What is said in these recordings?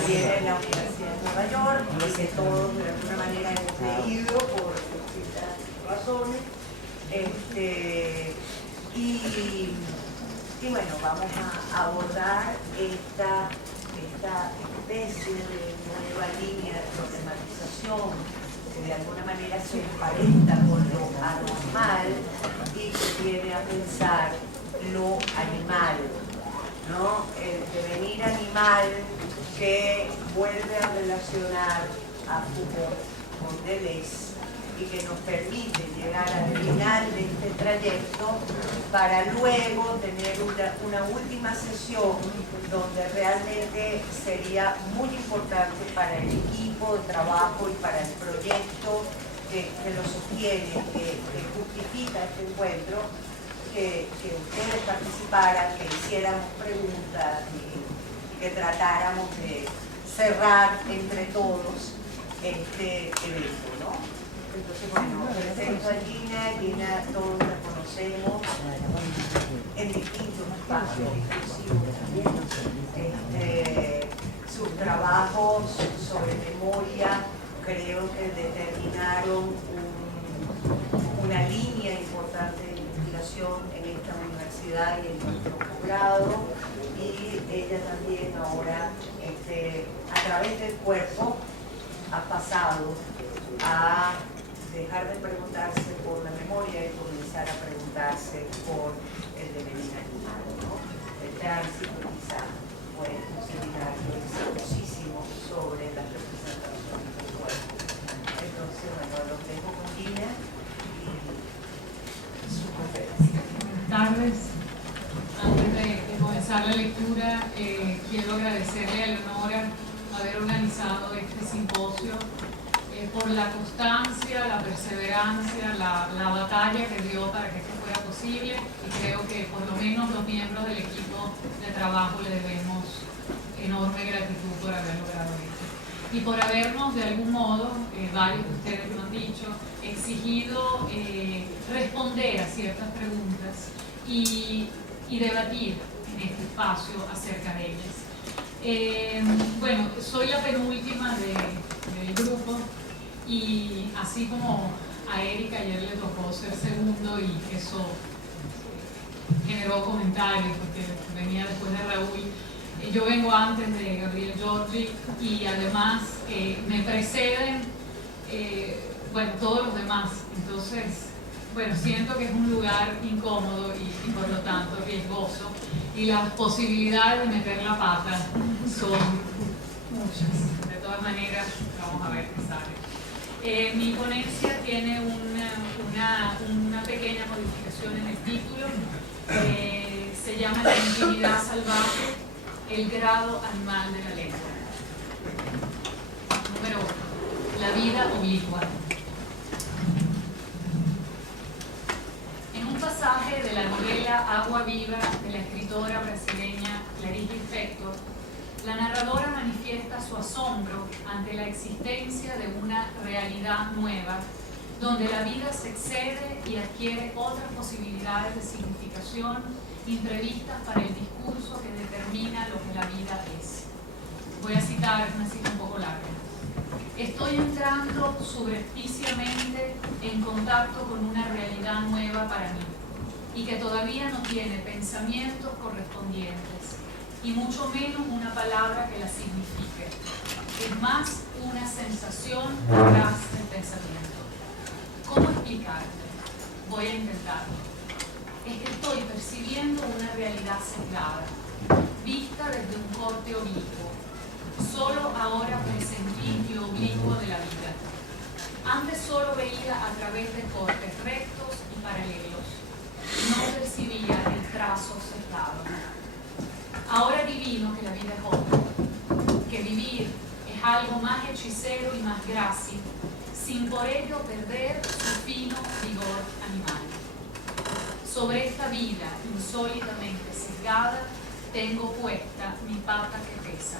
también en la Universidad de Nueva York, y que todos de alguna manera hemos leído por distintas razones. Y bueno, vamos a abordar esta especie de nueva línea de problematización que de alguna manera se emparenta con lo anormal y que viene a pensar lo animal, ¿no? El devenir animal que vuelve a relacionar a Foucault con Deleuze y que nos permite llegar al final de este trayecto para luego tener una última sesión donde realmente sería muy importante para el equipo de trabajo y para el proyecto que lo sostiene, que justifica este encuentro, que ustedes participaran, que hiciéramos preguntas y que tratáramos de cerrar entre todos este evento, ¿no? Entonces, bueno, presento a Gina. Gina todos la conocemos en distintos espacios discursivos también. Sus trabajos sobre memoria creo que determinaron una línea importante de investigación en esta universidad y en nuestro posgrado, y ella también ahora a través del cuerpo ha pasado a dejar de preguntarse por la memoria y comenzar a preguntarse por el devenir animal, ¿no? El tránsito quizá fue un seminario exitosísimo sobre las representaciones del cuerpo. Entonces, bueno, los dejo con Gina y su conferencia. Buenas tardes. Antes de comenzar la lectura, quiero agradecerle a Leonora haber organizado este simposio, por la constancia, la perseverancia, la batalla que dio para que esto fuera posible, y creo que por lo menos los miembros del equipo de trabajo le debemos enorme gratitud por haber logrado esto y por habernos de algún modo, varios de ustedes lo han dicho, exigido responder a ciertas preguntas y debatir en este espacio acerca de ellas. Bueno, soy la penúltima del grupo, y así como a Erika ayer le tocó ser segundo y eso generó comentarios porque venía después de Raúl, yo vengo antes de Gabriel Giorgi, y además me preceden bueno, todos los demás. Entonces, bueno, siento que es un lugar incómodo y por lo tanto riesgoso, y las posibilidades de meter la pata son muchas. De todas maneras, vamos a ver qué sale. Mi ponencia tiene una pequeña modificación en el título. Se llama La intimidad salvaje, el grado animal de la lengua. Número 1. La vida oblicua. En un pasaje de la novela Agua Viva de la escritora brasileña Clarice Lispector, la narradora manifiesta su asombro ante la existencia de una realidad nueva, donde la vida se excede y adquiere otras posibilidades de significación imprevistas para el discurso que determina lo que la vida es. Voy a citar, es una cita un poco larga. Estoy entrando subrepticiamente en contacto con una realidad nueva para mí, y que todavía no tiene pensamientos correspondientes, y mucho menos una palabra que la signifique. Es más una sensación detrás del pensamiento. ¿Cómo explicarte? Voy a intentarlo. Es que estoy percibiendo una realidad sesgada, vista desde un corte oblicuo. Solo ahora presentí lo oblicuo de la vida. Antes solo veía a través de cortes rectos y paralelos. No percibía el trazo sesgado. Ahora adivino que la vida es otra, que vivir es algo más hechicero y más grácil, sin por ello perder su fino vigor animal. Sobre esta vida insólitamente sesgada tengo puesta mi pata que pesa,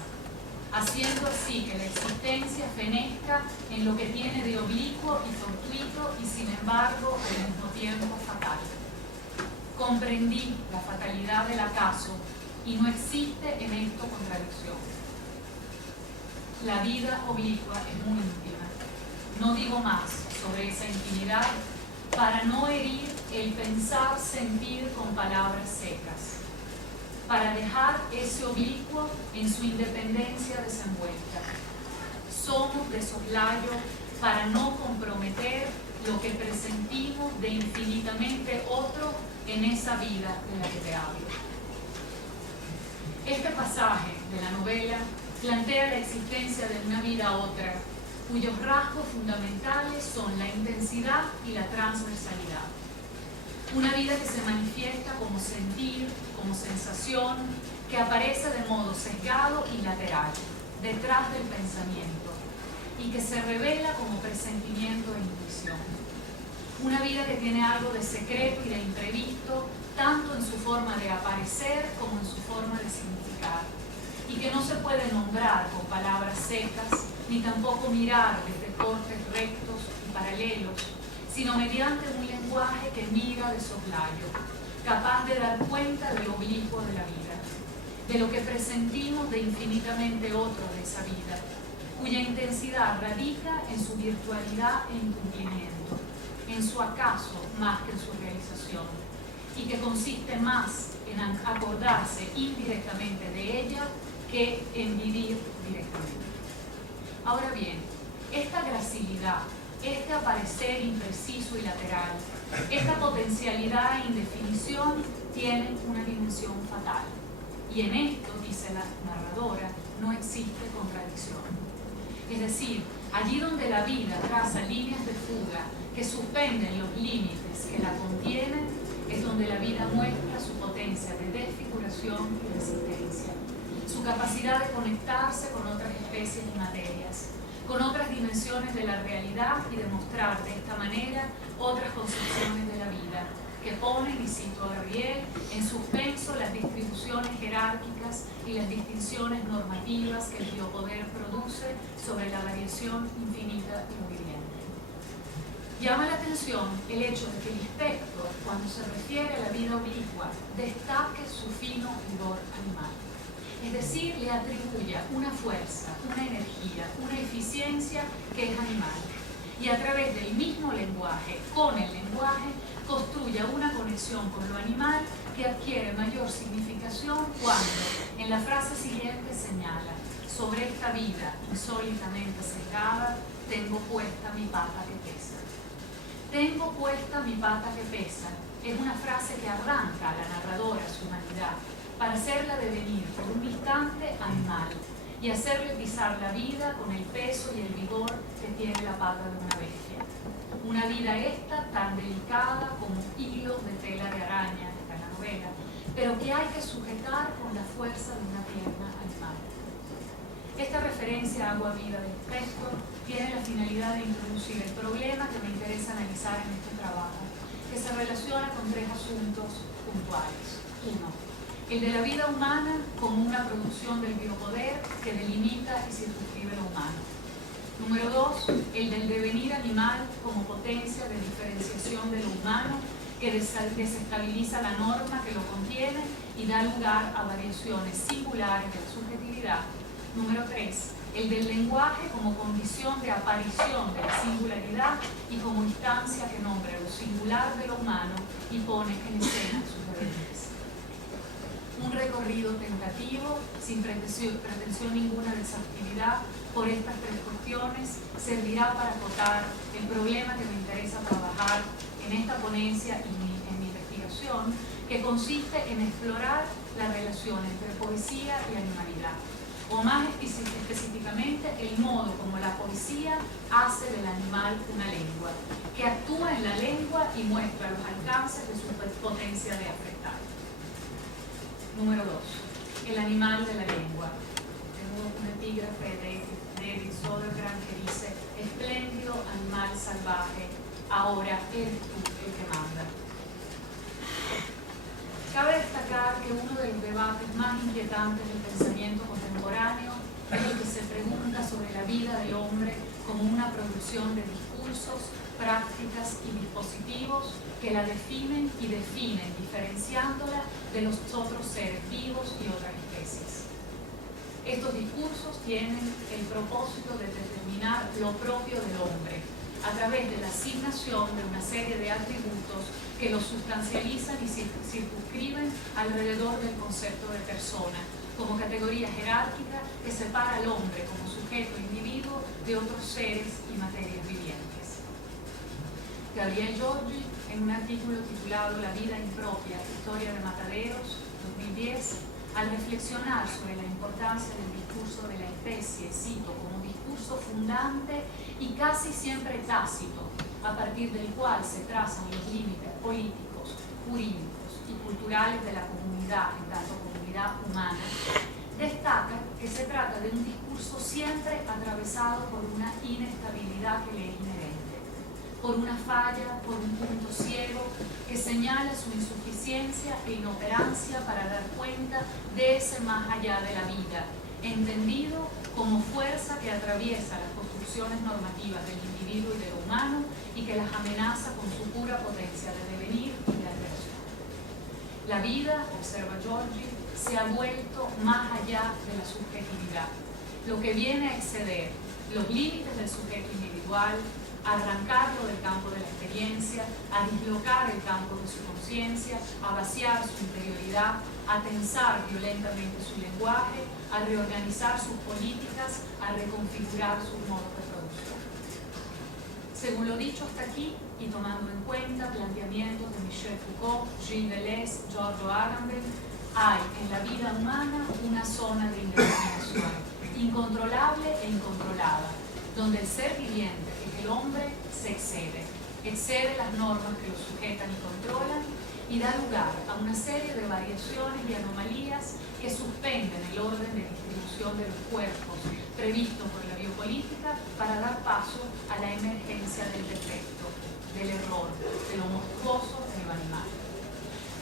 haciendo así que la existencia fenezca en lo que tiene de oblicuo y fortuito y sin embargo al mismo tiempo fatal. Comprendí la fatalidad del acaso y no existe en esto contradicción. la vida oblicua es muy íntima. No digo más sobre esa intimidad para no herir el pensar, sentir con palabras secas, para dejar ese oblicuo en su independencia desenvuelta. Somos de soslayo para no comprometer lo que presentimos de infinitamente otro en esa vida de la que te hablo. Este pasaje de la novela plantea la existencia de una vida otra, cuyos rasgos fundamentales son la intensidad y la transversalidad. Una vida que se manifiesta como sentir, como sensación, que aparece de modo sesgado y lateral, detrás del pensamiento, y que se revela como presentimiento e intuición. Una vida que tiene algo de secreto y de imprevisto, tanto en su forma de aparecer como en su forma de significar, y que no se puede nombrar con palabras secas, ni tampoco mirar desde cortes rectos y paralelos, sino mediante un lenguaje que mira de soslayo, capaz de dar cuenta de lo oblicuo de la vida, de lo que presentimos de infinitamente otro de esa vida, cuya intensidad radica en su virtualidad e incumplimiento, en su acaso más que en su realización, y que consiste más en acordarse indirectamente de ella que en vivir directamente. Ahora bien, esta gracilidad, este aparecer impreciso y lateral, esta potencialidad e indefinición tienen una dimensión fatal. Y en esto, dice la narradora, no existe contradicción. Es decir, allí donde la vida traza líneas de fuga que suspenden los límites que la contienen, es donde la vida muestra su potencia de desfiguración y resistencia, su capacidad de conectarse con otras especies y materias, con otras dimensiones de la realidad y de mostrar de esta manera otras concepciones de la vida, que ponen, y cito a Gabriel, en suspenso las distribuciones jerárquicas y las distinciones normativas que el biopoder produce sobre la variación infinita y lo viviente. Llama la atención el hecho de que Lispector, cuando se refiere a la vida oblicua, destaque su fino vigor animal. Es decir, le atribuya una fuerza, una energía, una eficiencia que es animal. Y a través del mismo lenguaje, con el lenguaje, construya una conexión con lo animal que adquiere mayor significación cuando, en la frase siguiente, señala: sobre esta vida insólitamente sesgada, tengo puesta mi pata que pesa. Tengo puesta mi pata que pesa es una frase que arranca a la narradora su humanidad para hacerla devenir por un instante animal y hacerle pisar la vida con el peso y el vigor que tiene la pata de una bestia. Una vida esta tan delicada como hilos de tela de araña, está en la novela, pero que hay que sujetar con la fuerza de una pierna animal. Esta referencia a agua viva del texto tiene la finalidad de introducir el problema que me interesa analizar en este trabajo, que se relaciona con tres asuntos puntuales. 1. El de la vida humana como una producción del biopoder que delimita y circunscribe lo humano. Número 2, el del devenir animal como potencia de diferenciación de lo humano que desestabiliza la norma que lo contiene y da lugar a variaciones singulares de la subjetividad. Número 3, el del lenguaje como condición de aparición de la singularidad y como instancia que nombra lo singular de lo humano y pone en escena sus deberes. Un recorrido tentativo, sin pretensión ninguna de exhaustividad, por estas tres cuestiones, servirá para acotar el problema que me interesa trabajar en esta ponencia y en mi investigación, que consiste en explorar la relación entre poesía y animalidad, o más específicamente el modo como la poesía hace del animal una lengua, que actúa en la lengua y muestra los alcances de su potencia de afectar. Número 2. El animal de la lengua. Tengo un epígrafe de David Sodergran que dice: espléndido animal salvaje, ahora eres tú el que manda. Cabe destacar que uno de los debates más inquietantes del pensamiento contemporáneo es el que se pregunta sobre la vida del hombre como una producción de discursos, prácticas y dispositivos que la definen y diferenciándola de los otros seres vivos y otras especies. Estos discursos tienen el propósito de determinar lo propio del hombre a través de la asignación de una serie de atributos que lo sustancializan y circunscriben alrededor del concepto de persona, como categoría jerárquica que separa al hombre como sujeto individuo de otros seres y materias vivientes. Gabriel Giorgi, en un artículo titulado La vida impropia, historia de mataderos, 2010, al reflexionar sobre la importancia del discurso de la especie, cito, como discurso fundante y casi siempre tácito, a partir del cual se trazan los límites políticos, jurídicos y culturales de la comunidad, en tanto comunidad humana, destaca que se trata de un discurso siempre atravesado por una inestabilidad que le es inherente, por una falla, por un punto ciego que señala su insuficiencia e inoperancia para dar cuenta de ese más allá de la vida, entendido como fuerza que atraviesa las construcciones normativas del individuo y de lo humano y que las amenaza con su pura potencia de devenir y de creación. La vida, observa Giorgi, se ha vuelto más allá de la subjetividad, lo que viene a exceder los límites del sujeto individual, a arrancarlo del campo de la experiencia, a dislocar el campo de su conciencia, a vaciar su interioridad, a tensar violentamente su lenguaje, a reorganizar sus políticas, a reconfigurar sus modos de producción. Según lo dicho hasta aquí, y tomando en cuenta planteamientos de Michel Foucault, Gilles Deleuze, Giorgio Agamben, hay en la vida humana una zona de indeterminación, incontrolable e incontrolada, donde el ser viviente, que es el hombre, se excede las normas que lo sujetan y controlan y da lugar a una serie de variaciones y anomalías que suspenden el orden de distribución de los cuerpos previsto por la biopolítica para dar paso a la emergencia del defecto, del error, de lo monstruoso de lo animal.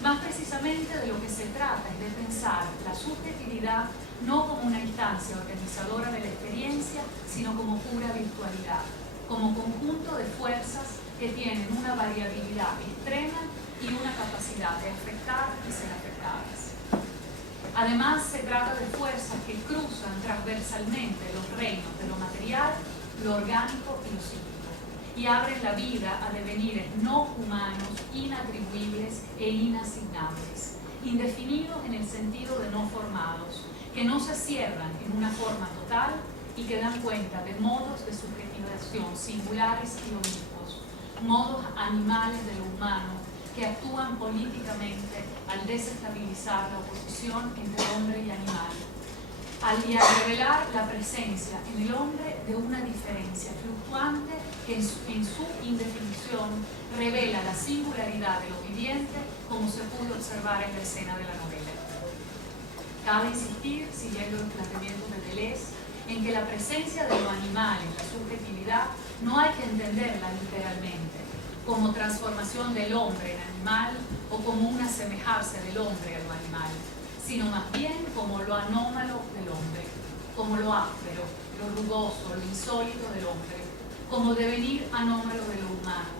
Más precisamente de lo que se trata es de pensar la subjetividad no como una instancia organizadora de la experiencia, sino como pura virtualidad, como conjunto de fuerzas que tienen una variabilidad extrema y una capacidad de afectar y ser afectadas. Además, se trata de fuerzas que cruzan transversalmente los reinos de lo material, lo orgánico y lo psíquico, y abren la vida a devenires no humanos, inatribuibles e inasignables, indefinidos en el sentido de no formados, que no se cierran en una forma total y que dan cuenta de modos de subjetivación singulares y oblicuos, modos animales de lo humano que actúan políticamente al desestabilizar la oposición entre hombre y animal, y al revelar la presencia en el hombre de una diferencia fluctuante que en su indefinición revela la singularidad de lo viviente, como se pudo observar en la escena de la novela. Cabe insistir, siguiendo los planteamientos de Deleuze, en que la presencia de lo animal en la subjetividad no hay que entenderla literalmente, como transformación del hombre en animal o como un asemejarse del hombre a lo animal, sino más bien como lo anómalo del hombre, como lo áspero, lo rugoso, lo insólito del hombre, como devenir anómalo de lo humano,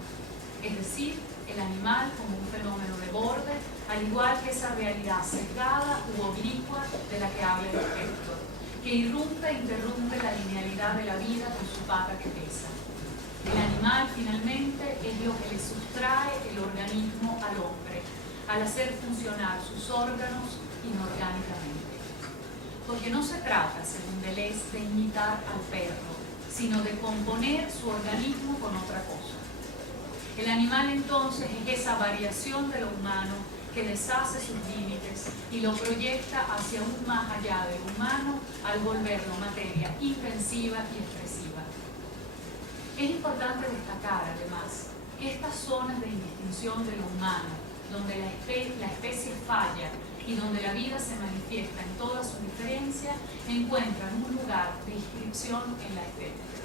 es decir, el animal como un fenómeno de borde, al igual que esa realidad sesgada u oblicua de la que habla el texto, que irrumpe e interrumpe la linealidad de la vida con su pata que pesa. El animal, finalmente, es lo que le sustrae el organismo al hombre, al hacer funcionar sus órganos inorgánicamente. Porque no se trata, según Deleuze, de imitar al perro, sino de componer su organismo con otra cosa. El animal, entonces, es esa variación de lo humano que deshace sus límites y lo proyecta hacia un más allá de lo humano al volverlo materia intensiva y expresiva. Es importante destacar, además, que estas zonas de indistinción de lo humano, donde la especie falla y donde la vida se manifiesta en toda su diferencia, encuentran un lugar de inscripción en la estética.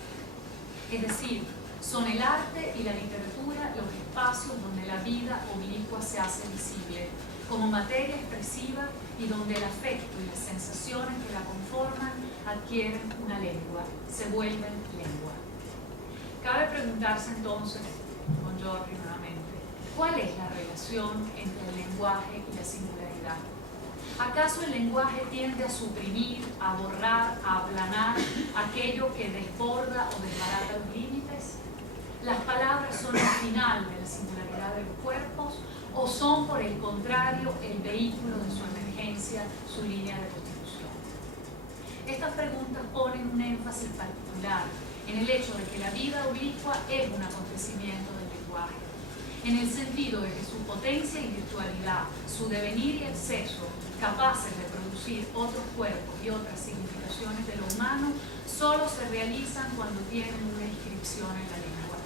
Es decir, son el arte y la literatura los espacios donde la vida oblicua se hace visible, como materia expresiva y donde el afecto y las sensaciones que la conforman adquieren una lengua, se vuelven lengua. Cabe preguntarse entonces, con Giorgi nuevamente, ¿cuál es la relación entre el lenguaje y la singularidad? ¿Acaso el lenguaje tiende a suprimir, a borrar, a aplanar aquello que desborda o desbarata los límites? ¿Las palabras son el final de la singularidad de los cuerpos o son, por el contrario, el vehículo de su emergencia, su línea de constitución? Estas preguntas ponen un énfasis particular en el hecho de que la vida oblicua es un acontecimiento del lenguaje, en el sentido de que su potencia y virtualidad, su devenir y exceso, capaces de producir otros cuerpos y otras significaciones de lo humano, solo se realizan cuando tienen una inscripción en la lengua.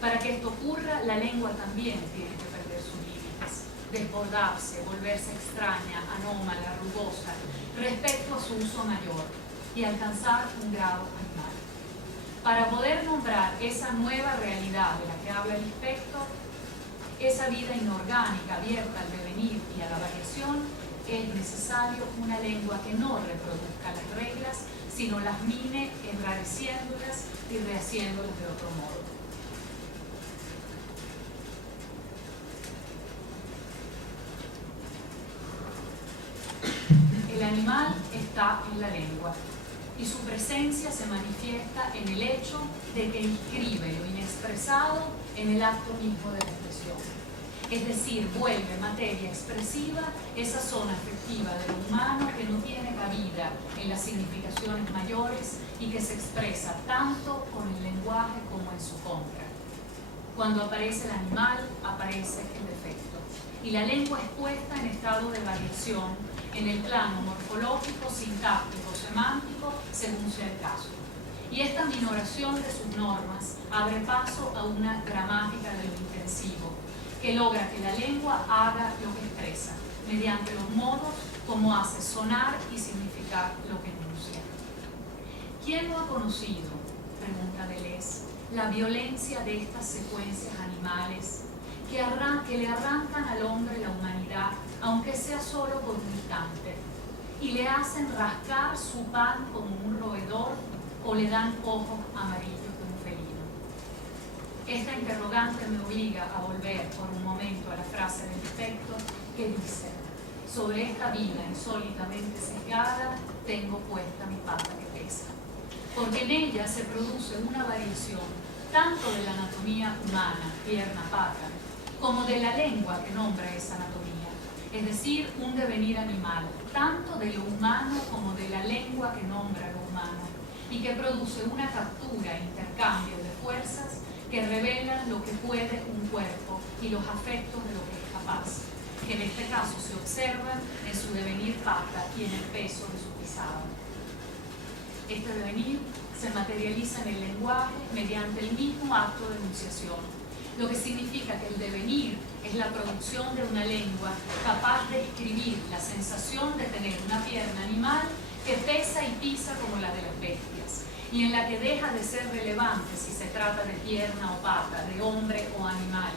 Para que esto ocurra, la lengua también tiene que perder sus límites, desbordarse, volverse extraña, anómala, rugosa, respecto a su uso mayor y alcanzar un grado animal. Para poder nombrar esa nueva realidad de la que habla el Inspector, esa vida inorgánica abierta al devenir y a la variación, es necesario una lengua que no reproduzca las reglas, sino las mine enrareciéndolas y rehaciéndolas de otro modo. El animal está en la lengua y su presencia se manifiesta en el hecho de que inscribe lo inexpresado en el acto mismo de la expresión. Es decir, vuelve materia expresiva esa zona afectiva de lo humano que no tiene cabida en las significaciones mayores y que se expresa tanto con el lenguaje como en su contra. Cuando aparece el animal, aparece el defecto. Y la lengua es puesta en estado de variación en el plano morfológico, sintáctico, semántico, según sea el caso. Y esta minoración de sus normas abre paso a una gramática de lo intensivo, que logra que la lengua haga lo que expresa, mediante los modos como hace sonar y significar lo que enuncia. ¿Quién no ha conocido, pregunta Deleuze, la violencia de estas secuencias animales que le arrancan al hombre la humanidad, aunque sea solo por un instante, y le hacen rascar su pan como un roedor o le dan ojos amarillos de un felino? Esta interrogante me obliga a volver por un momento a la frase del Inspector que dice: sobre esta vida insólitamente sesgada tengo puesta mi pata que pesa, porque en ella se produce una variación tanto de la anatomía humana, pierna, pata, como de la lengua que nombra esa anatomía, es decir, un devenir animal, tanto de lo humano como de la lengua que nombra lo humano, y que produce una captura e intercambio de fuerzas que revelan lo que puede un cuerpo y los afectos de lo que es capaz, que en este caso se observan en su devenir pata y en el peso de su pisada. Este devenir se materializa en el lenguaje mediante el mismo acto de enunciación, lo que significa que el devenir es la producción de una lengua capaz de escribir la sensación de tener una pierna animal que pesa y pisa como la de las bestias, y en la que deja de ser relevante si se trata de pierna o pata, de hombre o animal,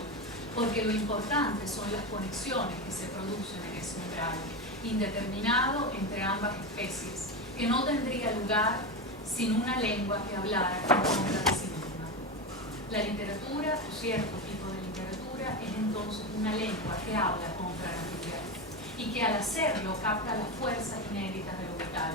porque lo importante son las conexiones que se producen en ese umbral indeterminado entre ambas especies, que no tendría lugar sin una lengua que hablara en contra de sí misma. La literatura, o cierto tipo de literatura, es entonces una lengua que habla contra la vida y que al hacerlo capta las fuerzas inéditas de lo vital,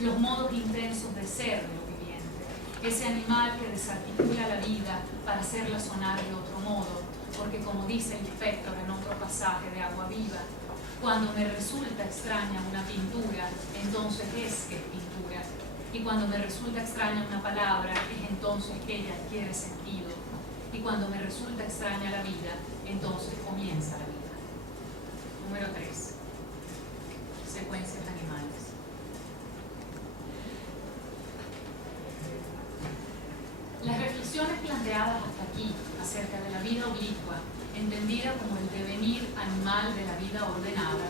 los modos intensos de ser de lo viviente, ese animal que desarticula la vida para hacerla sonar de otro modo, porque como dice el Inspector en otro pasaje de Agua Viva, cuando me resulta extraña una pintura, entonces es que es pintura. Y cuando me resulta extraña una palabra, es entonces que ella adquiere sentido. Y cuando me resulta extraña la vida, entonces comienza la vida. Número 3. Secuencias animales. Las reflexiones planteadas hasta aquí acerca de la vida oblicua, entendida como el devenir animal de la vida ordenada,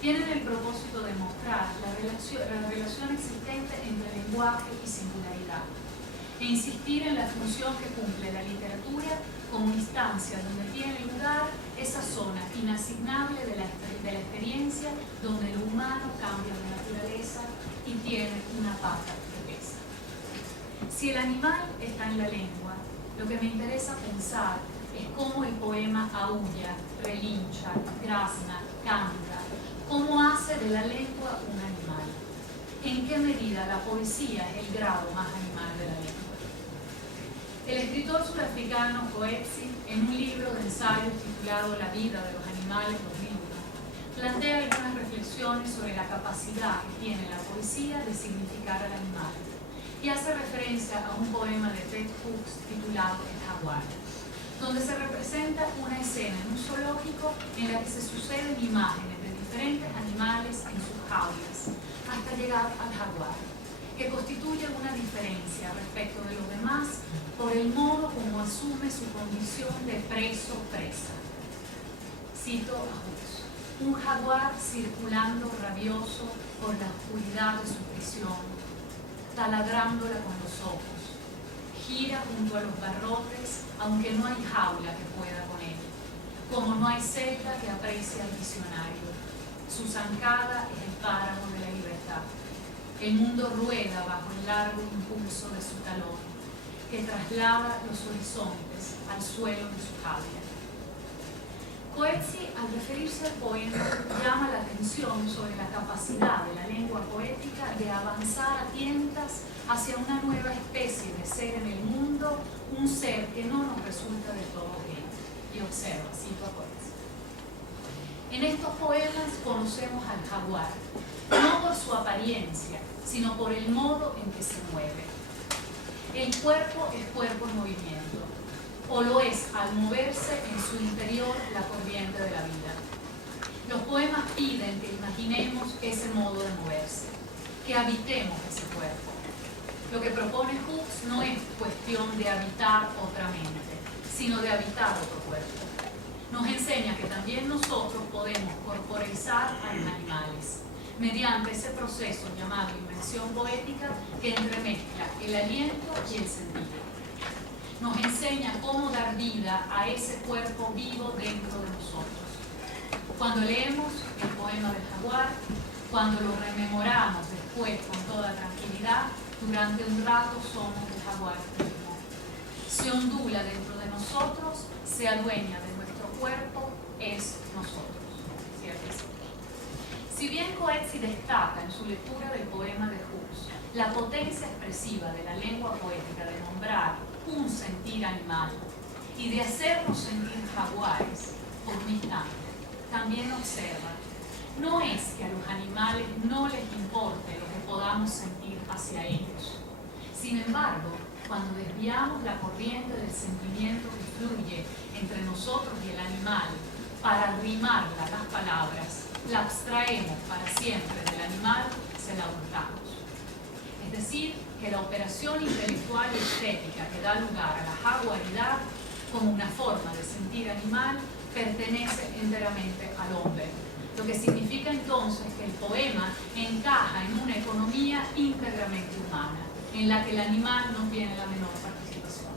tienen el propósito de mostrar la relación existente entre lenguaje y singularidad, e insistir en la función que cumple la literatura como instancia donde tiene lugar esa zona inasignable de la experiencia donde lo humano cambia de naturaleza y tiene una pata que pesa. Si el animal está en la lengua, lo que me interesa pensar es cómo el poema aúlla, relincha, grazna, canta, ¿Cómo hace de la lengua un animal? ¿En qué medida la poesía es el grado más animal de la lengua? El escritor sudafricano Coetzee, en un libro de ensayos titulado La vida de los animales 2001, plantea algunas reflexiones sobre la capacidad que tiene la poesía de significar al animal y hace referencia a un poema de Bell Hooks titulado El jaguar, donde se representa una escena en un zoológico en la que se suceden imágenes de diferentes animales en sus jaulas hasta llegar al jaguar, que constituye una diferencia respecto de los demás por el modo como asume su condición de preso-presa. Cito a Hooks: un jaguar circulando rabioso por la oscuridad de su prisión, taladrándola con los ojos, gira junto a los barrotes, aunque no hay jaula que pueda con él, como no hay celda que aprecie al visionario. Su zancada es el páramo de la libertad. El mundo rueda bajo el largo impulso de su talón, que traslada los horizontes al suelo de su jaula. Coetzee, al referirse al poema, llama la atención sobre la capacidad de la lengua poética de avanzar a tientas hacia una nueva especie de ser en el mundo, un ser que no nos resulta del todo ajeno. Y observa, cito a Coetzee: en estos poemas conocemos al jaguar, no por su apariencia, sino por el modo en que se mueve. El cuerpo es cuerpo en movimiento, o lo es al moverse en su interior la corriente de la vida. Los poemas piden que imaginemos ese modo de moverse, que habitemos ese cuerpo. Lo que propone Hooks no es cuestión de habitar otra mente, sino de habitar otro cuerpo. Nos enseña que también nosotros podemos corporeizar a los animales, mediante ese proceso llamado invención poética que entremezcla el aliento y el sentido. Nos enseña cómo dar vida a ese cuerpo vivo dentro de nosotros. Cuando leemos el poema del jaguar, cuando lo rememoramos después con toda tranquilidad, durante un rato somos el jaguar mismo. Se ondula dentro de nosotros, se adueña de nuestro cuerpo, es nosotros. ¿Cierto? Si bien Coetzee destaca en su lectura del poema de Hooks la potencia expresiva de la lengua poética de nombrar un sentir animal y de hacernos sentir jaguares por un instante, también observa: no es que a los animales no les importe lo que podamos sentir hacia ellos. Sin embargo, cuando desviamos la corriente del sentimiento que fluye entre nosotros y el animal para rimarla las palabras, la abstraemos para siempre del animal, se la hurtamos. Es decir, que la operación intelectual y estética que da lugar a la jaguaridad como una forma de sentir animal pertenece enteramente al hombre, lo que significa entonces que el poema encaja en una economía íntegramente humana, en la que el animal no tiene la menor participación.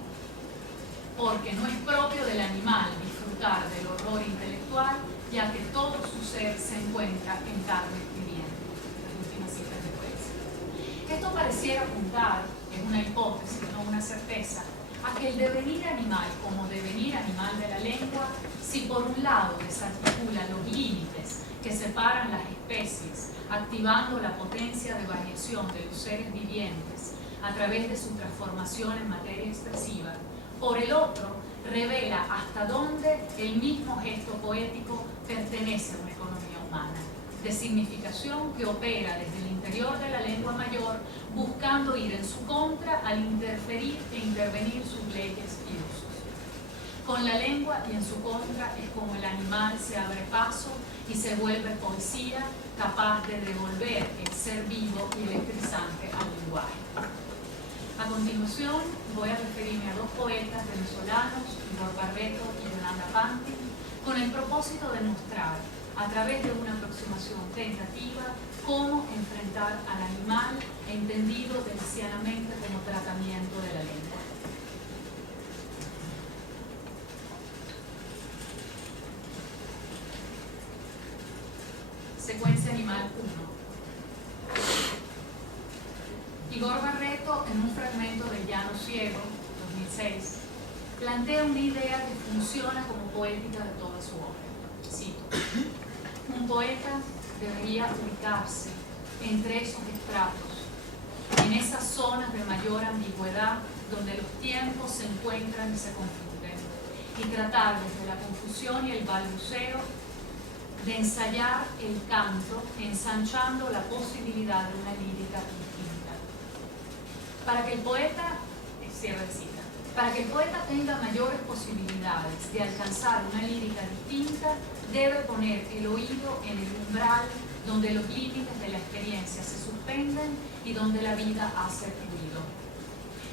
Porque no es propio del animal disfrutar del horror intelectual, ya que todo su ser se encuentra en carne viviente. Las últimas citas de Coetzee. Esto pareciera apuntar, es una hipótesis, no una certeza, a que el devenir animal como devenir animal de la lengua, si por un lado desarticula los límites que separan las especies, activando la potencia de variación de los seres vivientes a través de su transformación en materia expresiva, por el otro revela hasta dónde el mismo gesto poético pertenece a una economía humana, de significación que opera desde el interior de la lengua mayor, buscando ir en su contra al interferir e intervenir sus leyes y usos. Con la lengua y en su contra es como el animal se abre paso y se vuelve poesía, capaz de devolver el ser vivo y electrizante al lenguaje. A continuación voy a referirme a dos poetas venezolanos, Igor Barreto y Yolanda Panti, con el propósito de mostrar, a través de una aproximación tentativa, cómo enfrentar al animal entendido delicianamente como tratamiento de la lengua. Secuencia animal 1. Igor Barreto, en un fragmento de Llano Ciego, 2006, plantea una idea que funciona como poética de toda su obra. Cito: un poeta debería ubicarse entre esos estratos, en esas zonas de mayor ambigüedad donde los tiempos se encuentran y se confunden, y tratar desde la confusión y el balbuceo de ensayar el canto, ensanchando la posibilidad de una lírica distinta. Para que el poeta, cierre de cita, para que el poeta tenga mayores posibilidades de alcanzar una lírica distinta, debe poner el oído en el umbral donde los límites de la experiencia se suspenden y donde la vida hace ruido.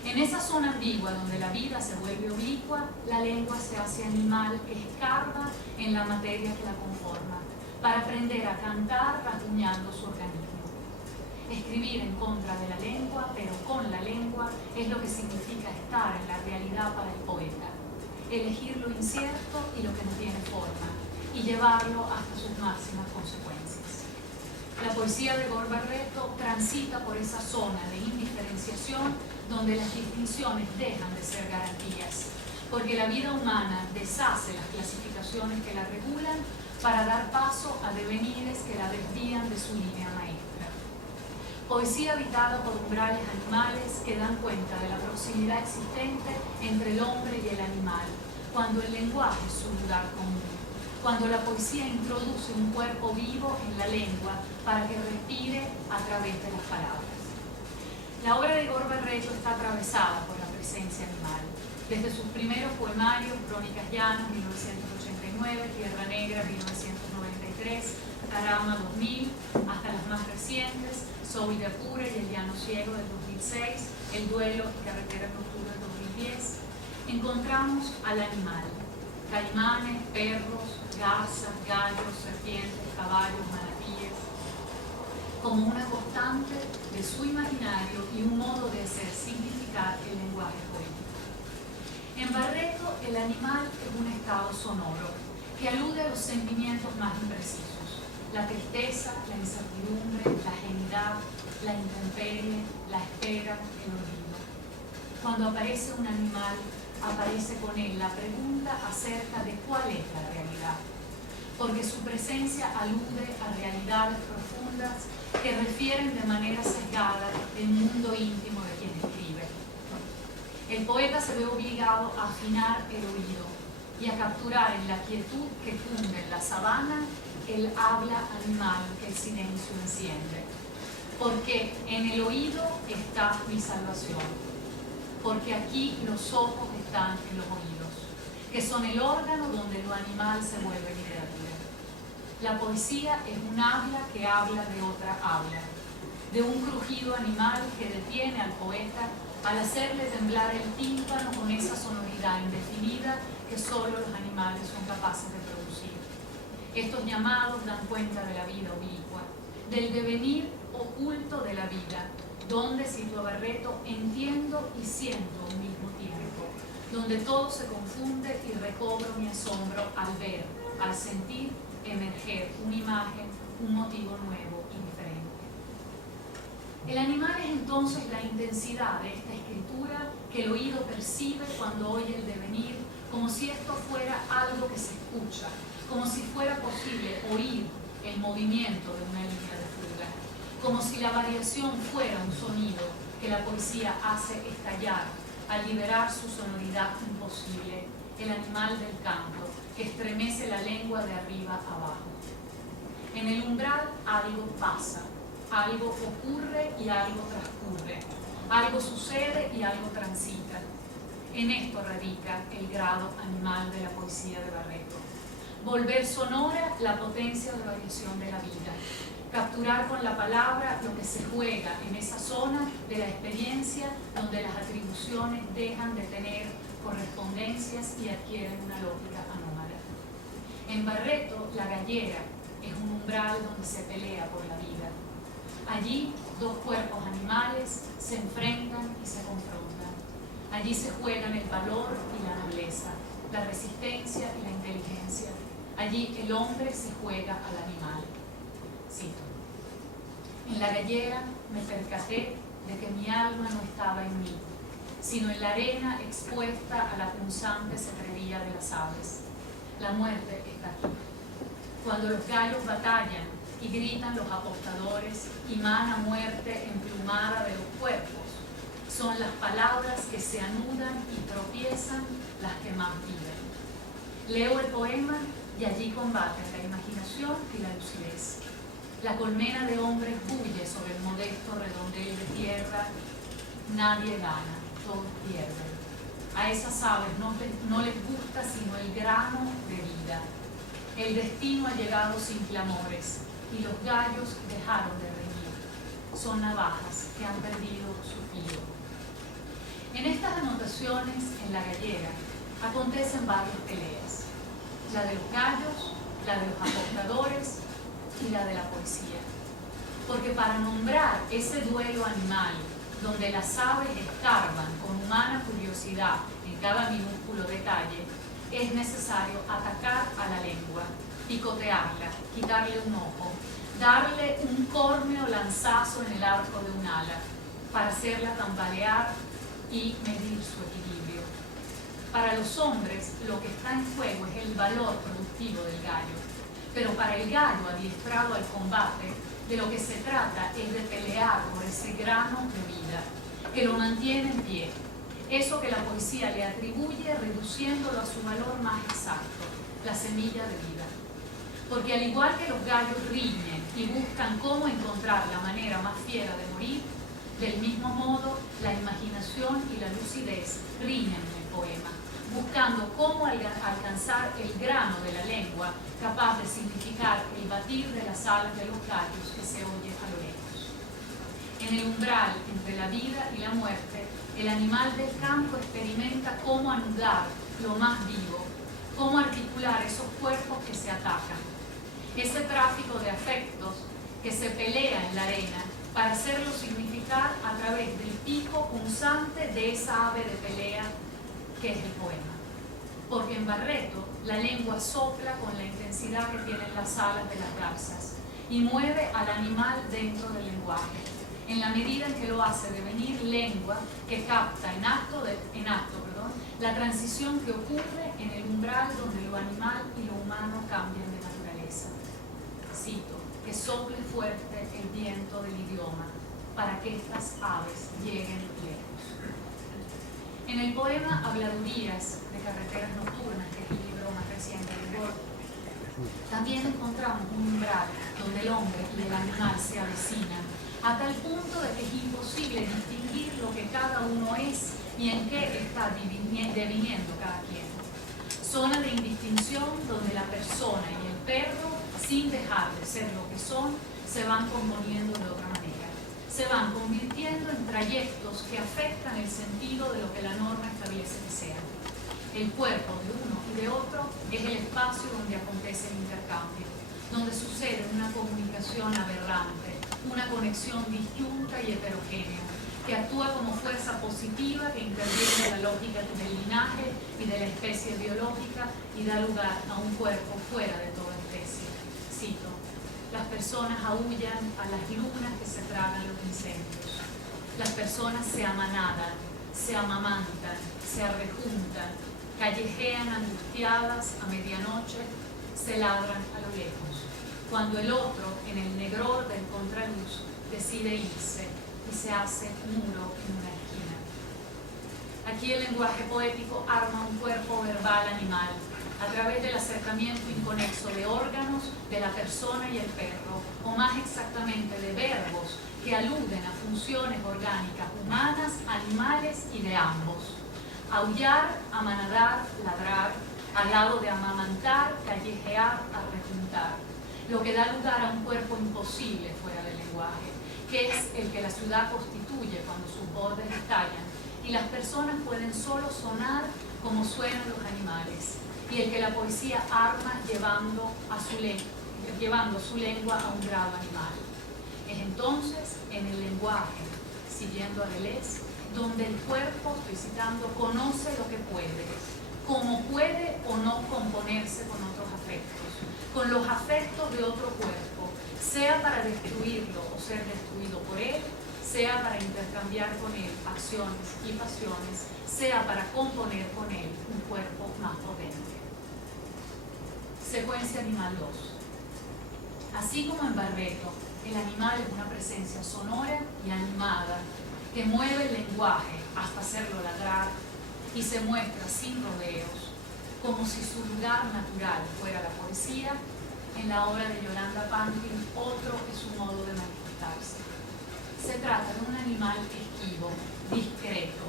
En esa zona ambigua donde la vida se vuelve oblicua, la lengua se hace animal que escarba en la materia que la conforma, para aprender a cantar rasguñando su organismo. Escribir en contra de la lengua, pero con la lengua, es lo que significa estar en la realidad para el poeta. Elegir lo incierto y lo que no tiene forma, y llevarlo hasta sus máximas consecuencias. La poesía de Gor Barreto transita por esa zona de indiferenciación donde las distinciones dejan de ser garantías, porque la vida humana deshace las clasificaciones que la regulan para dar paso a devenires que la desvían de su línea maestra. Poesía habitada por umbrales animales que dan cuenta de la proximidad existente entre el hombre y el animal, cuando el lenguaje es su lugar común, cuando la poesía introduce un cuerpo vivo en la lengua para que respire a través de las palabras. La obra de Gor Barreto está atravesada por la presencia animal, desde sus primeros poemarios, Crónicas Llanas, 1989, Tierra Negra, 1993, Tarama 2000, hasta las más recientes, Soy de Apure y El Llano Ciego del 2006, El Duelo y Carretera Nocturna del 2010, encontramos al animal, caimanes, perros, garzas, gallos, serpientes, caballos, manatíes, como una constante de su imaginario y un modo de hacer significar el lenguaje poético. En Barreto, el animal es un estado sonoro que alude a los sentimientos más imprecisos: la tristeza, la incertidumbre, la ajenidad, la intemperie, la espera, el olvido. Cuando aparece un animal, aparece con él la pregunta acerca de cuál es la realidad, porque su presencia alude a realidades profundas que refieren de manera sesgada el mundo íntimo de quien escribe. El poeta se ve obligado a afinar el oído y a capturar en la quietud que cunde en la sabana el habla animal que el silencio enciende. Porque en el oído está mi salvación, porque aquí los ojos están en los oídos, que son el órgano donde lo animal se vuelve literatura. La poesía es un habla que habla de otra habla, de un crujido animal que detiene al poeta al hacerle temblar el tímpano con esa sonoridad indefinida que solo los animales son capaces de producir. Estos llamados dan cuenta de la vida oblicua, del devenir oculto de la vida, donde, cito a Barreto, entiendo y siento al mismo tiempo, donde todo se confunde y recobro mi asombro al ver, al sentir emerger una imagen, un motivo nuevo y diferente. El animal es entonces la intensidad de esta escritura que el oído percibe cuando oye el devenir, como si esto fuera algo que se escucha, como si fuera posible oír el movimiento de una línea de fuga, como si la variación fuera un sonido que la poesía hace estallar al liberar su sonoridad imposible, el animal del canto que estremece la lengua de arriba abajo. En el umbral algo pasa, algo ocurre y algo transcurre, algo sucede y algo transita. En esto radica el grado animal de la poesía de Barreto. Volver sonora la potencia de variación de la vida, capturar con la palabra lo que se juega en esa zona de la experiencia donde las atribuciones dejan de tener correspondencias y adquieren una lógica anómala. En Barreto, la gallera es un umbral donde se pelea por la vida. Allí, dos cuerpos animales se enfrentan y se confrontan. Allí se juegan el valor y la nobleza, la resistencia y la inteligencia. Allí el hombre se juega al animal. Cito: en la gallera me percaté de que mi alma no estaba en mí, sino en la arena expuesta a la punzante cetrería de las aves. La muerte está aquí. Cuando los gallos batallan y gritan los apostadores, y mana muerte emplumada de los cuerpos. Son las palabras que se anudan y tropiezan las que más viven. Leo el poema y allí combaten la imaginación y la lucidez. La colmena de hombres bulle sobre el modesto redondel de tierra. Nadie gana, todos pierden. A esas aves no les gusta sino el grano de vida. El destino ha llegado sin clamores y los gallos dejaron de reñir. Son navajas que han perdido su filo. En estas anotaciones, en la gallega, acontecen varias peleas. La de los gallos, la de los apostadores y la de la poesía. Porque para nombrar ese duelo animal, donde las aves escarban con humana curiosidad en cada minúsculo detalle, es necesario atacar a la lengua, picotearla, quitarle un ojo, darle un córneo lanzazo en el arco de un ala, para hacerla tambalear y medir su equilibrio. Para los hombres, lo que está en juego es el valor productivo del gallo, pero para el gallo adiestrado al combate, de lo que se trata es de pelear por ese grano de vida, que lo mantiene en pie, eso que la poesía le atribuye reduciéndolo a su valor más exacto, la semilla de vida. Porque al igual que los gallos riñen y buscan cómo encontrar la manera más fiera de morir, del mismo modo la imaginación y la lucidez riñen en el poema, buscando cómo alcanzar el grano de la lengua capaz de significar el batir de las alas de los gallos que se oye a lo lejos. En el umbral entre la vida y la muerte, el animal del campo experimenta cómo anudar lo más vivo, cómo articular esos cuerpos que se atacan, ese tráfico de afectos que se pelea en la arena para hacerlo significar a través del pico punzante de esa ave de pelea que es el poema. Porque en Barreto la lengua sopla con la intensidad que tienen las alas de las garzas y mueve al animal dentro del lenguaje, en la medida en que lo hace devenir lengua que capta en acto, la transición que ocurre en el umbral donde lo animal y lo humano cambian de naturaleza. Cito, que sople fuerte el viento del idioma para que estas aves lleguen lejos. En el poema Habladurías de carreteras nocturnas, que es el libro más reciente de Borges, también encontramos un umbral donde el hombre y el animal se avecinan a tal punto de que es imposible distinguir lo que cada uno es y en qué está deviniendo cada quien. Zona de indistinción donde la persona y el perro, sin dejar de ser lo que son, se van componiendo de otra manera. Se van convirtiendo en trayectos que afectan el sentido de lo que la norma establece que sean. El cuerpo de uno y de otro es el espacio donde acontece el intercambio, donde sucede una comunicación aberrante, una conexión disyunta y heterogénea, que actúa como fuerza positiva que interviene en la lógica del linaje y de la especie biológica y da lugar a un cuerpo fuera de toda especie. Cito, las personas aúllan a las lunas que se tragan los incendios. Las personas se amanadan, se amamantan, se arrejuntan, callejean angustiadas a medianoche, se ladran a lo lejos, cuando el otro, en el negror del contraluz, decide irse y se hace muro en una esquina. Aquí el lenguaje poético arma un cuerpo verbal animal a través del acercamiento inconexo de órganos de la persona y el perro, o más exactamente de verbos que aluden a funciones orgánicas humanas, animales y de ambos. Aullar, amanadar, ladrar, al lado de amamantar, callejear, arrejuntar, lo que da lugar a un cuerpo imposible fuera del lenguaje, que es el que la ciudad constituye cuando sus bordes estallan y las personas pueden solo sonar como suenan los animales, y el que la poesía arma llevando su lengua a un grado animal. Es entonces en el lenguaje, siguiendo a Deleuze, donde el cuerpo, estoy citando, conoce lo que puede, como puede o no componerse con otros afectos, con los afectos de otro cuerpo, sea para destruirlo o ser destruido por él, sea para intercambiar con él acciones y pasiones, sea para componer con él un cuerpo más potente. Secuencia animal 2. Así como en Barreto, el animal es una presencia sonora y animada que mueve el lenguaje hasta hacerlo ladrar y se muestra sin rodeos, como si su lugar natural fuera la poesía. En la obra de Yolanda Pantin, otro es su modo de manifestarse. Se trata de un animal esquivo, discreto,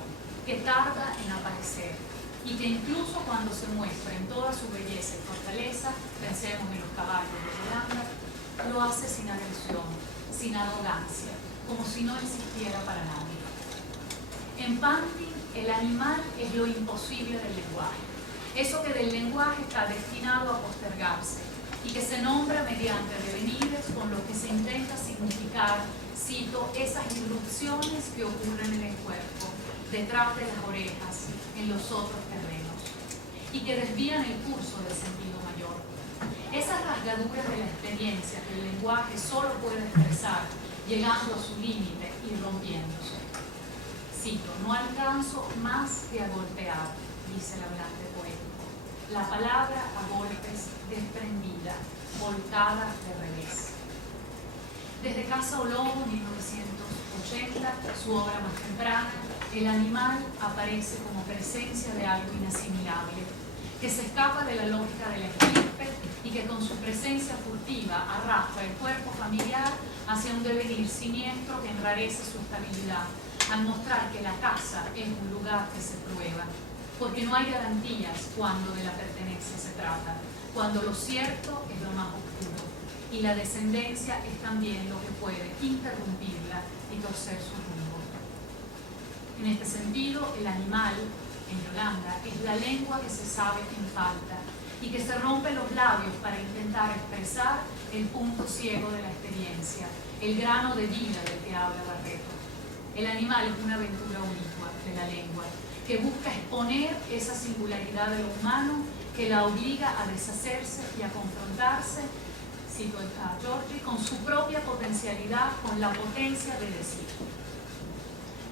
que tarda en aparecer y que incluso cuando se muestra en toda su belleza y fortaleza, pensemos en los caballos de Yolanda, lo hace sin agresión, sin arrogancia, como si no existiera para nadie. En Pantin, el animal es lo imposible del lenguaje, eso que del lenguaje está destinado a postergarse y que se nombra mediante devenires con lo que se intenta significar, cito, esas irrupciones que ocurren en el cuerpo, detrás de las orejas, en los otros terrenos, y que desvían el curso del sentido mayor. Esas rasgaduras de la experiencia que el lenguaje solo puede expresar, llegando a su límite y rompiéndose. Cito, no alcanzo más que a golpear, dice el hablante poético. La palabra a golpes desprendida, volcada de revés. Desde Casa Olomo, 1980, su obra más temprana, el animal aparece como presencia de algo inasimilable, que se escapa de la lógica de la estirpe y que con su presencia furtiva arrastra el cuerpo familiar hacia un devenir siniestro que enrarece su estabilidad, al mostrar que la casa es un lugar que se prueba, porque no hay garantías cuando de la pertenencia se trata, cuando lo cierto es lo más oscuro, y la descendencia es también lo que puede interrumpirla y torcer su rumbo. En este sentido, el animal, en Yolanda, es la lengua que se sabe en falta y que se rompe los labios para intentar expresar el punto ciego de la experiencia, el grano de vida del que habla Barreto. El animal es una aventura unicua de la lengua, que busca exponer esa singularidad de lo humano que la obliga a deshacerse y a confrontarse, cito a Giorgi, con su propia potencialidad, con la potencia de decir.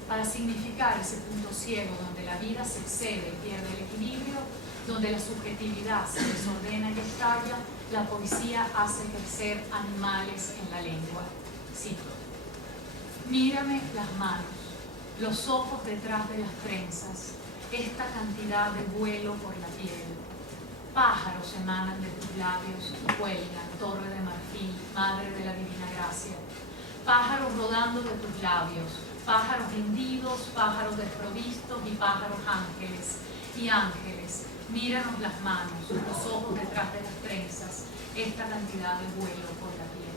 Para significar ese punto ciego donde la vida se excede y pierde el equilibrio, donde la subjetividad se desordena y estalla, la poesía hace crecer animales en la lengua. Cito, mírame las manos, los ojos detrás de las trenzas, esta cantidad de vuelo por la piel. Pájaros emanan de tus labios y cuelgan, torre de marfil, madre de la divina gracia. Pájaros rodando de tus labios, pájaros hendidos, pájaros desprovistos y pájaros ángeles. Y ángeles, míranos las manos, los ojos detrás de las trenzas, esta cantidad de vuelo por la piel.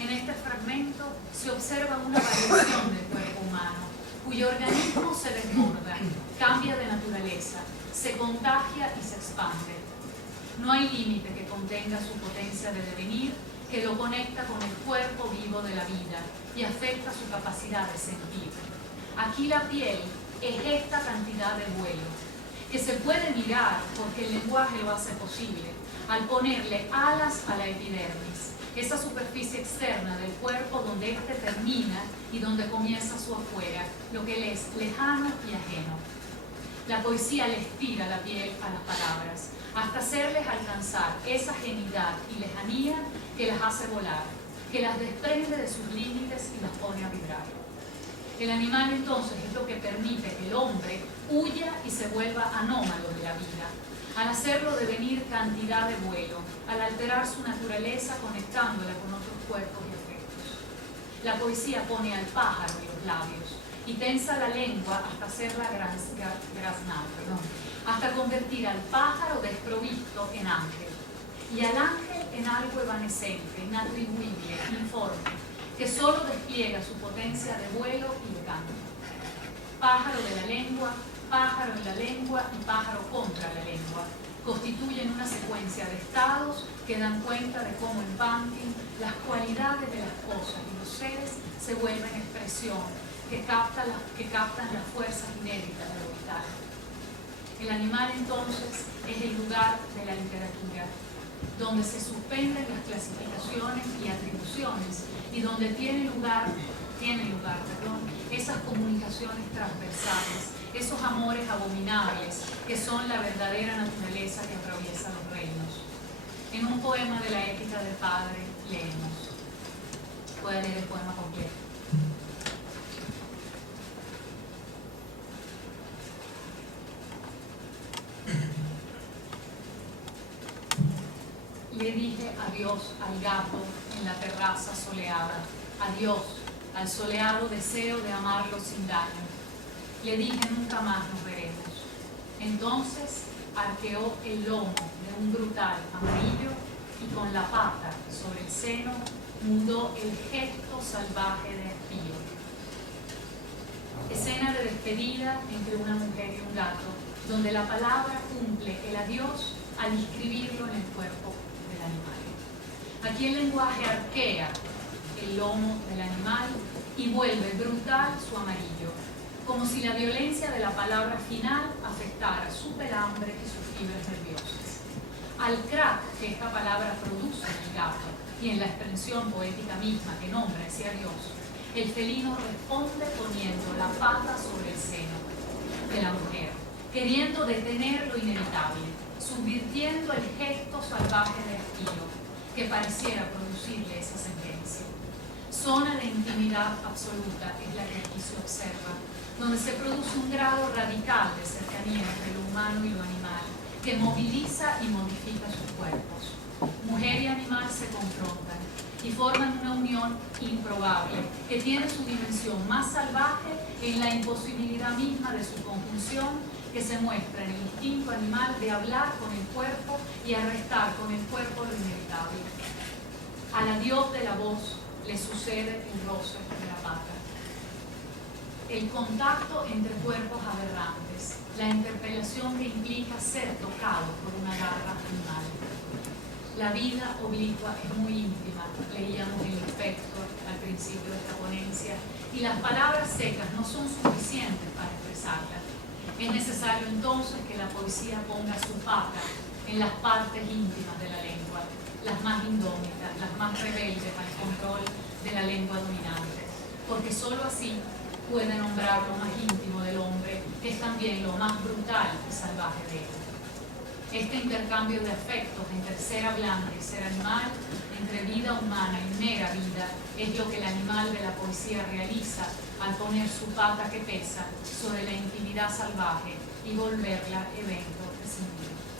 En este fragmento se observa una variación del cuerpo humano, cuyo organismo se desborda, cambia de naturaleza, se contagia y se expande. No hay límite que contenga su potencia de devenir, que lo conecta con el cuerpo vivo de la vida y afecta su capacidad de sentir. Aquí la piel es esta cantidad de vuelo, que se puede mirar porque el lenguaje lo hace posible, al ponerle alas a la epidermis, esa superficie externa del cuerpo donde éste termina y donde comienza su afuera, lo que le es lejano y ajeno. La poesía les tira la piel a las palabras, hasta hacerles alcanzar esa ajenidad y lejanía que las hace volar, que las desprende de sus límites y las pone a vibrar. El animal entonces es lo que permite que el hombre huya y se vuelva anómalo de la vida, al hacerlo devenir cantidad de vuelo, al alterar su naturaleza conectándola con otros cuerpos y afectos. La poesía pone al pájaro en los labios y tensa la lengua hasta hacerla graznar, hasta convertir al pájaro desprovisto en ángel, y al ángel en algo evanescente, inatribuible, informe, que solo despliega su potencia de vuelo y de canto. Pájaro de la lengua, pájaro en la lengua y pájaro contra la lengua constituyen una secuencia de estados que dan cuenta de cómo en Pantin las cualidades de las cosas y los seres se vuelven expresión que captan las fuerzas inéditas de lo vital. El animal entonces es el lugar de la literatura, donde se suspenden las clasificaciones y atribuciones y donde tienen lugar, esas comunicaciones transversales, esos amores abominables que son la verdadera naturaleza que atraviesa los reinos. En un poema de la Ética del Padre leemos. Voy a leer el poema completo. Le dije adiós al gato en la terraza soleada, adiós al soleado deseo de amarlo sin daño. Le dije nunca más nos veremos. Entonces arqueó el lomo de un brutal amarillo y con la pata sobre el seno mudó el gesto salvaje de espío. Escena de despedida entre una mujer y un gato, donde la palabra cumple el adiós al inscribirlo en el cuerpo del animal. Aquí el lenguaje arquea el lomo del animal y vuelve brutal su amarillo, como si la violencia de la palabra final afectara su pelambre y sus fibras nerviosas. Al crack que esta palabra produce en el gato y en la expresión poética misma que nombra ese adiós, el felino responde poniendo la pata sobre el seno de la mujer, queriendo detener lo inevitable, subvirtiendo el gesto salvaje de espío que pareciera producirle esa sentencia. Zona de intimidad absoluta es la que aquí se observa, donde se produce un grado radical de cercanía entre lo humano y lo animal, que moviliza y modifica sus cuerpos. Mujer y animal se confrontan y forman una unión improbable, que tiene su dimensión más salvaje en la imposibilidad misma de su conjunción, que se muestra en el instinto animal de hablar con el cuerpo y arrestar con el cuerpo lo inevitable. Al adiós de la voz le sucede el roce de la pata. El contacto entre cuerpos aberrantes, la interpelación que implica ser tocado por una garra animal. La vida oblicua es muy íntima, leíamos en el Inspector al principio de esta ponencia, y las palabras secas no son suficientes para expresarla. Es necesario entonces que la poesía ponga su pata en las partes íntimas de la lengua, las más indómitas, las más rebeldes al control de la lengua dominante, porque sólo así puede nombrar lo más íntimo del hombre, que es también lo más brutal y salvaje de él. Este intercambio de afectos entre ser hablante y ser animal, entre vida humana y mera vida, es lo que el animal de la poesía realiza al poner su pata que pesa sobre la intimidad salvaje y volverla evento de sí mismo.